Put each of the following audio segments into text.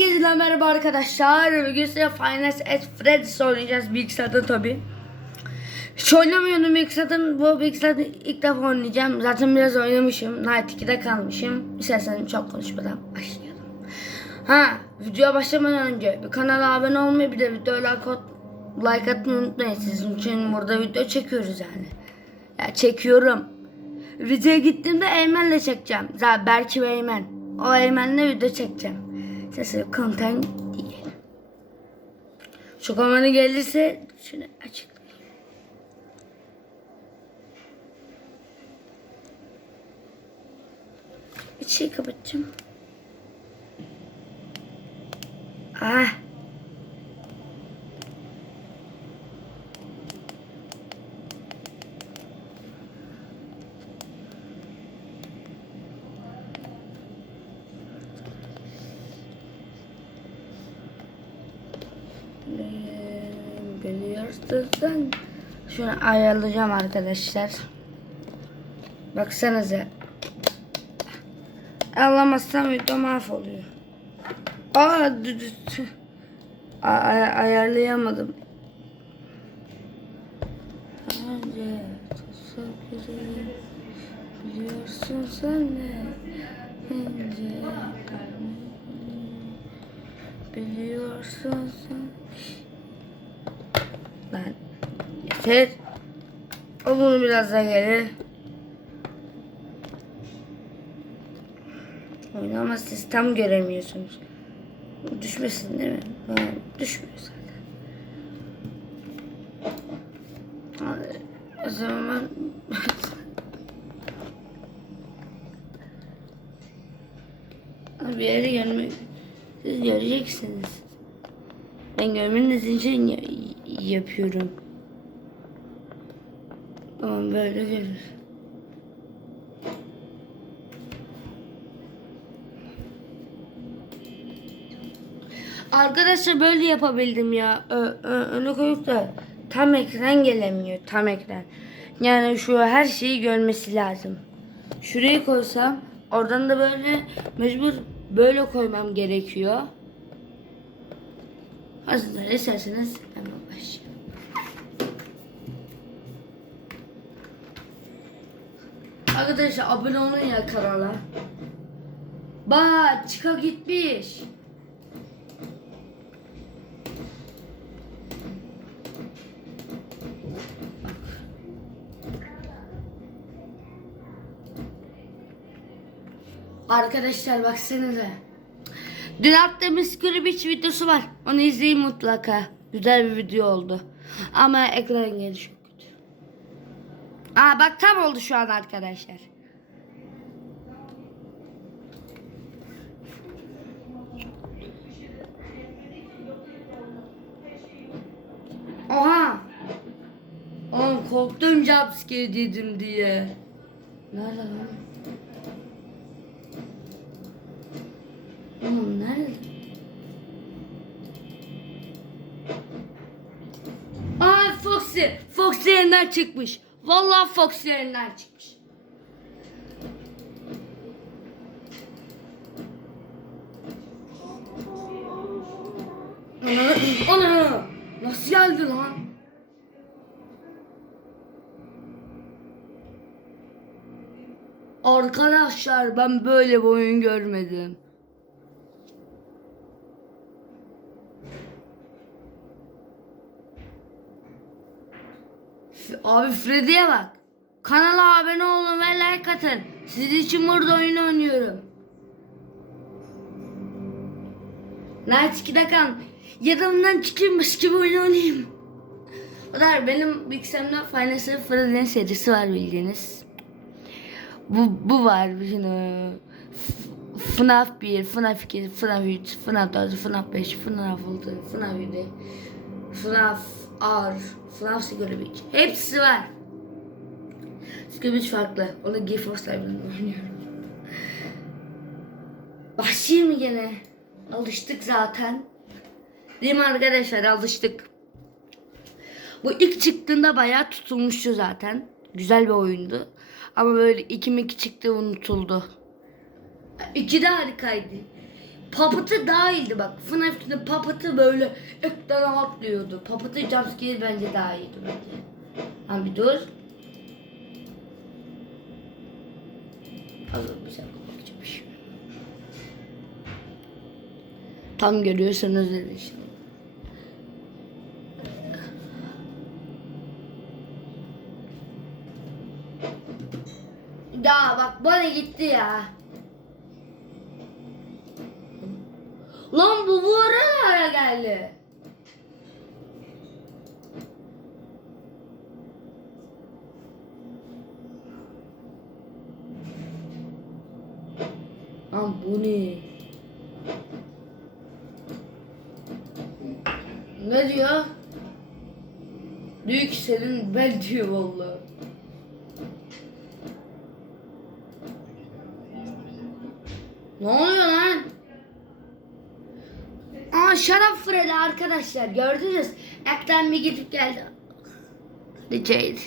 Herkese merhaba arkadaşlar. Bugün size Finance at Freddy's oynayacağız bilgisayarda tabi. Hiç oynamıyordum bilgisayardan. Bu bilgisayarda ilk defa oynayacağım. Zaten biraz oynamışım. Night 2'de kalmışım. İsterseniz çok konuşmadan başlayalım. Ha, videoya başlamadan önce bir kanala abone olmayı bir de videoya like, like atmayı unutmayın. Sizin için burada video çekiyoruz yani. Ya çekiyorum. Videoya gittiğimde Eymen'le çekeceğim. Zaten Berki ve Eymen. O Eymen'le video çekeceğim. Sesi content değil. Şu kamerayı gelirse şunu açıklayayım. Bir şey kapatacağım. Ah. Sen. Şunu ayarlayacağım arkadaşlar. Baksanıza. Ayarlamazsam video mahvoluyor. Aa, ay- ayarlayamadım. Önce. Biliyorsun sen de. Önce Biliyorsun sen. Lan yeter. O bunu biraz da gelir. Oynama sistem göremiyorsunuz. Düşmesin değil mi? Ha, düşmüyor zaten. Hadi, O zaman ben bir yere gelmek siz göreceksiniz. Ben görmeniz için ya- yapıyorum. Tamam böyle görür. Arkadaşlar böyle yapabildim ya. Öne koyup da tam ekran gelemiyor. Tam ekran. Yani şu her şeyi görmesi lazım. Şurayı koysam oradan da böyle mecbur böyle koymam gerekiyor. Hazırlar isterseniz hemen Arkadaşlar abone olun ya kanala. Bak çıka gitmiş. Arkadaşlar baksanıza. Dün attığımız Scribich videosu var. Onu izleyin mutlaka. Güzel bir video oldu. Ama ekran kötü. Aa bak tam oldu şu an arkadaşlar. Oha. Oğlum korktum jumpscare dedim diye. Nerede lan? Oğlum nerede? Ay Foxy. Foxy yerinden çıkmış. Vallahi Foxy yerinden çıkmış. Ana, ana, nasıl geldi lan? Arkadaşlar ben böyle bir oyun görmedim. Abi Freddy'ye bak. Kanala abone olun ve like atın. Sizin için burada oyun oynuyorum. Night 2'de kan. Yanımdan çıkıyormuş gibi oyun oynayayım. O da benim bilgisayarımda Final Freddy'nin serisi var bildiğiniz. Bu, bu var. Şimdi, FNAF 1, FNAF 2, FNAF 3, FNAF 4, FNAF 5, FNAF 6, FNAF 7, FNAF R, FNAF Screamage. Hepsi var. Screamage farklı. Onu GeForce Live'den oynuyorum. Başlayayım mı gene? Alıştık zaten. Değil mi arkadaşlar? Alıştık. Bu ilk çıktığında bayağı tutulmuştu zaten. Güzel bir oyundu. Ama böyle iki iki çıktı unutuldu. İki de harikaydı. Puppet'ı daha iyiydi bak. FNAF'te Puppet'ı böyle ekrana atlıyordu. Puppet'ı jumpscare bence daha iyiydi bence. Abi dur. Hazır bir şey bakacağım şimdi. Tam görüyorsanız dedi şimdi. Ya bak bana gitti ya. Lan bu bu geldi. Lan bu ne? Ne diyor? Ki senin ben diyor vallahi. Ne oluyor lan? Aa şarap Fred'i arkadaşlar gördünüz. Ekran bir gidip geldi. The Jade.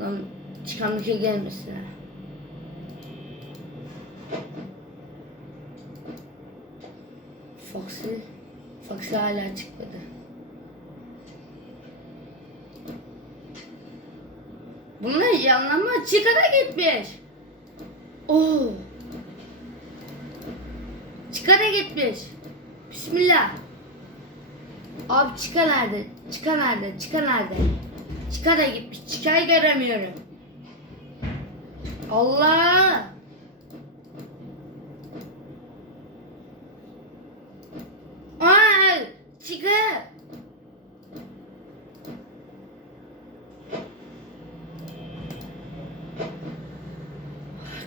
Lan çıkan bir şey gelmesin. Foxy. Foxy hala çıkmadı. Bunlar yanlama çıkara gitmiş. Oo. Çıkara gitmiş. Bismillah. Abi çıka nerede? Çıka nerede? Çıka nerede? Çıkara gitmiş. Çıkayı göremiyorum. Allah! Aa! Çıka!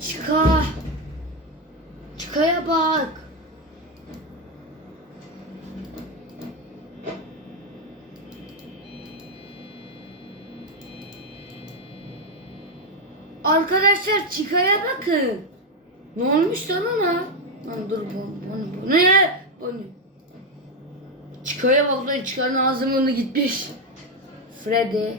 Çıka! Çıkaya bak! Arkadaşlar çıkaya bakın. Ne olmuş lan? Lan dur bu, bu, bu ne? Bu ne? Çıkaya bak lan çıkarın ağzımını gitmiş. Freddy.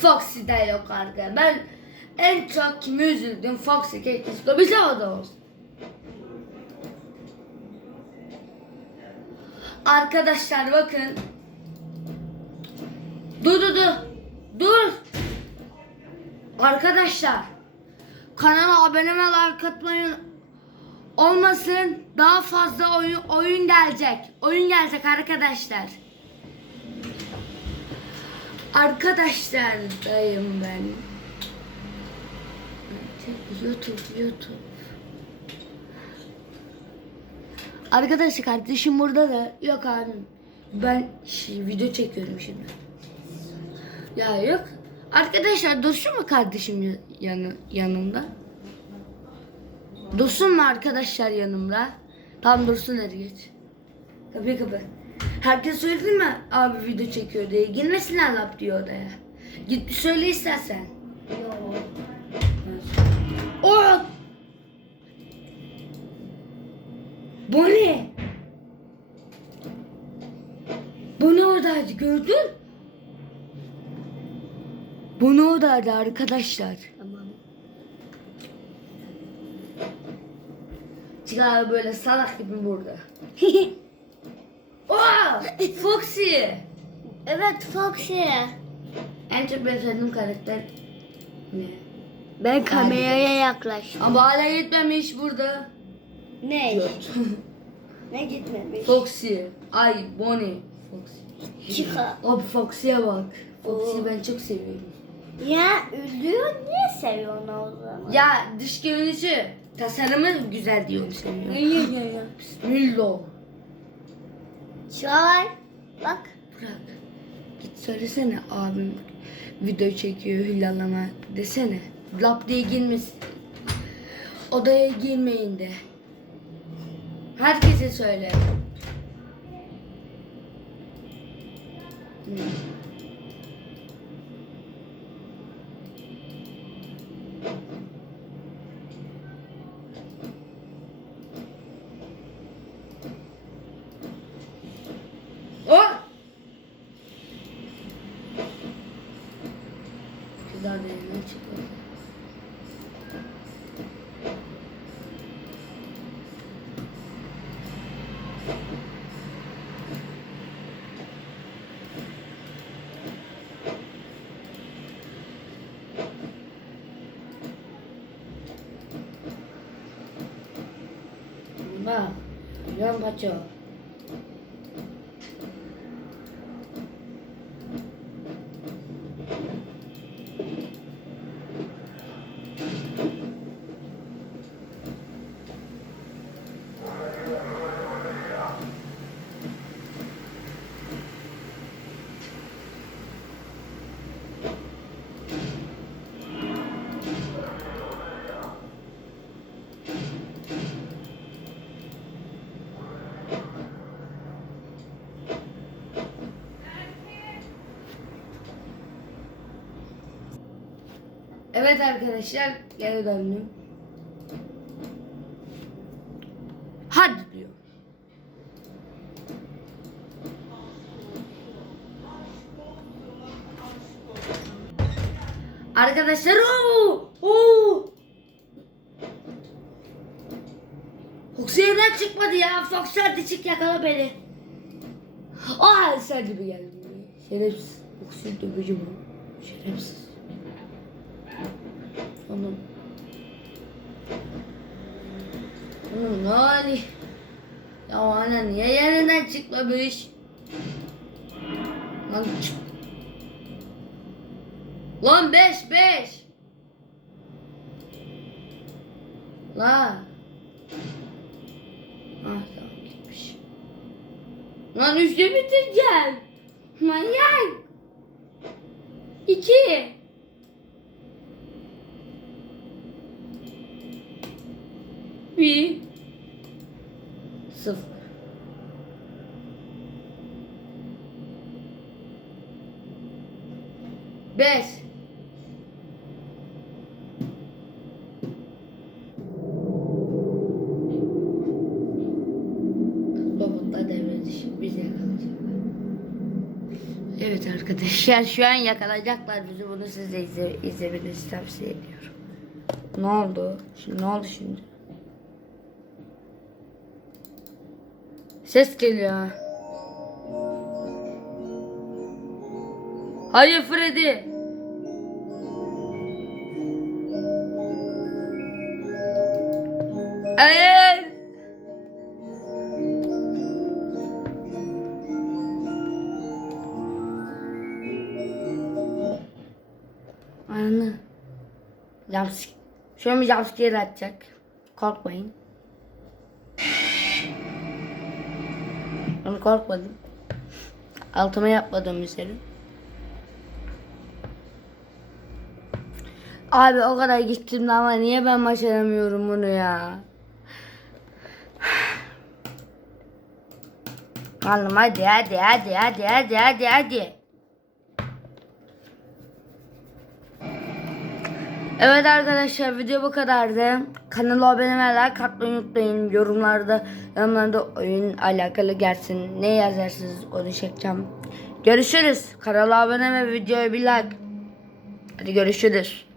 Foxy de yok arka. Ben en çok kimi üzüldüm? Foxy keşke bize o da olsun. Arkadaşlar bakın. Dur dur dur. Dur. Arkadaşlar kanala abone ve like atmayı olmasın daha fazla oyun oyun gelecek. Oyun gelecek arkadaşlar. Arkadaşlar dayım ben. YouTube YouTube. Arkadaşlar kardeşim burada da yok abi. Ben şey, video çekiyorum şimdi. Ya yok. Arkadaşlar dursun mu kardeşim ya- yanı, yanımda? Dursun mu arkadaşlar yanımda? Tam dursun hadi geç. Kapıyı kapı. Herkes söyledi mi abi video çekiyor diye. Girmesinler lap diyor odaya. Git söyle istersen. Oh! Bu ne? Bu ne oradaydı gördün? Bu ne oradaydı arkadaşlar? Tamam. Çıkar böyle salak gibi burada. Oh! Foxy! Evet Foxy. En çok ben sevdiğim karakter ne? Ben kameraya yaklaştım. Ama hala gitmemiş burada. Ne? ne gitmemiş? Foxy. Ay Bonnie. Foxy. Çıka. Abi Foxy'ye bak. Foxy'yi ben çok seviyorum. Ya ülüyor niye seviyorsun o zaman? Ya dış görünüşü, tasarımı güzel diye onu seviyorum. Bismillah. Çay. Bak. Bırak. Git söylesene abim video çekiyor Hilal'ama desene. Lap diye girmesin. Odaya girmeyin de. Herkese söyle. Hmm. 그다음에는 지금 뭔가 이런 거죠. Evet arkadaşlar geri döndüm. Hadi diyor. Arkadaşlar ooo ooo Foxy evden çıkmadı ya. Foxy hadi çık yakala beni. Aa sen gibi geldi. Şerefsiz. Foxy dövücü bu. Şerefsiz. Ne oluyor? Ya ana niye yerinden çıkmamış? Lan çık. Lan beş beş. La. Ah tamam gitmiş. Lan üçte bitireceğim. Manyak. İki. Bir. Sıfır. Beş. Robotlar devrede şimdi bizi yakalayacaklar. Evet arkadaşlar şu an yakalayacaklar bizi bunu siz de izle, izlemenizi tavsiye ediyorum. Ne oldu? Şimdi ne oldu şimdi? Ses geliyor. ha. Hayır Freddy. Hayır. Anne. Jumpscare. Şu an bir jumpscare atacak. Korkmayın. Korkmadım. Altıma yapmadım üzeri. Abi o kadar gittim ama niye ben başaramıyorum bunu ya? Oğlum hadi hadi hadi hadi hadi hadi hadi. Evet arkadaşlar video bu kadardı. Kanala abone ve like atmayı unutmayın. Yorumlarda yorumlarda oyun alakalı gelsin. Ne yazarsınız onu çekeceğim. Görüşürüz. Kanala abone ve videoya bir like. Hadi görüşürüz.